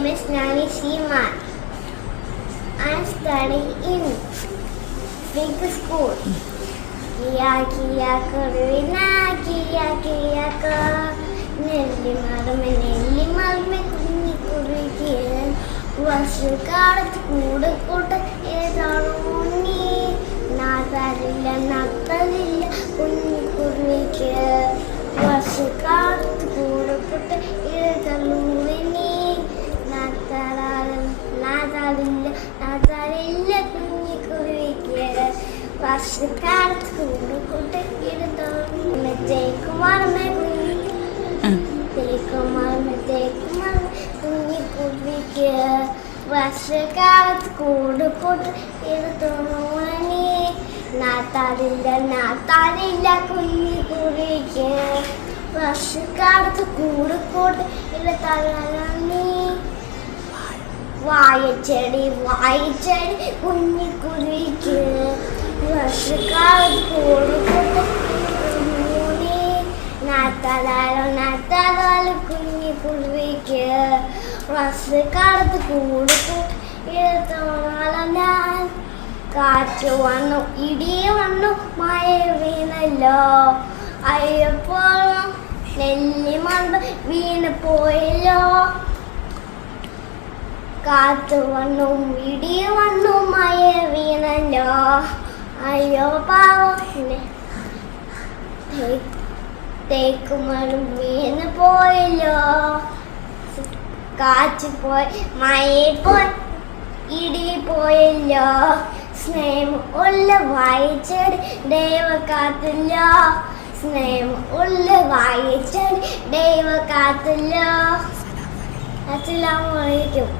name is Nani Seaman. I am studying in big school. Kiya kiya karuna, kiya kiya ka. Nelli marme kunni kurikiyan. വർഷക്കാലത്ത് കൂടെ കൂട്ട ഏതാണോ നീ നാതാരില്ല നത്തലില്ല കുഞ്ഞിക്കുരുവിക്ക് വർഷക്കാലത്ത് കൂടെ കൂട്ട ഏതാണോ നീ നാതാരില്ല കുഞ്ഞിക്കുരുവിക്ക് വർഷക്കാലത്ത് കൂടെ കൂട്ട ഏതാണോ തേക്കുമാറമേ കുഞ്ഞിക്കുരുവിക്ക് വർഷക്കാലത്ത് കൂട് കൂട്ട് എടുത്തോണി നാത്താറില്ല കുഞ്ഞിക്കുരുവിക്ക് വർഷക്കാലത്ത് കൂട് കൂട്ട് എടുത്തോണി വായച്ചെടി കുഞ്ഞിക്കുരുവിക്ക് വർഷക്കാലത്ത് കൂട് കൂട്ട് നാത്താലോ കുഞ്ഞിക്കുരുവിക്ക് വർഷക്കാലത്ത് കൂട് എടുത്തോളാം ഞാൻ കാറ്റ് വന്നു ഇടി വന്നു മഴ വീണല്ലോ അയ്യപ്പോൾ നെല്ലിമണ്ട വീണ് പോയല്ലോ കാറ്റ് വന്നു ഇടി വന്നു മഴ വീണല്ലോ അയ്യോ പാവം തേക്കുമരം വീണ് പോയല്ലോ കാറ്റ് പോയി മഴയിൽ പോയി ഇടി പോയല്ലോ സ്നേഹം ഉള്ള വായിച്ചടി ദൈവ കാത്തല്ലോ സ്നേഹം ഉള്ള വായിച്ചടി ദൈവ കാത്തല്ലോ അസ്സലാമു അലൈക്കും.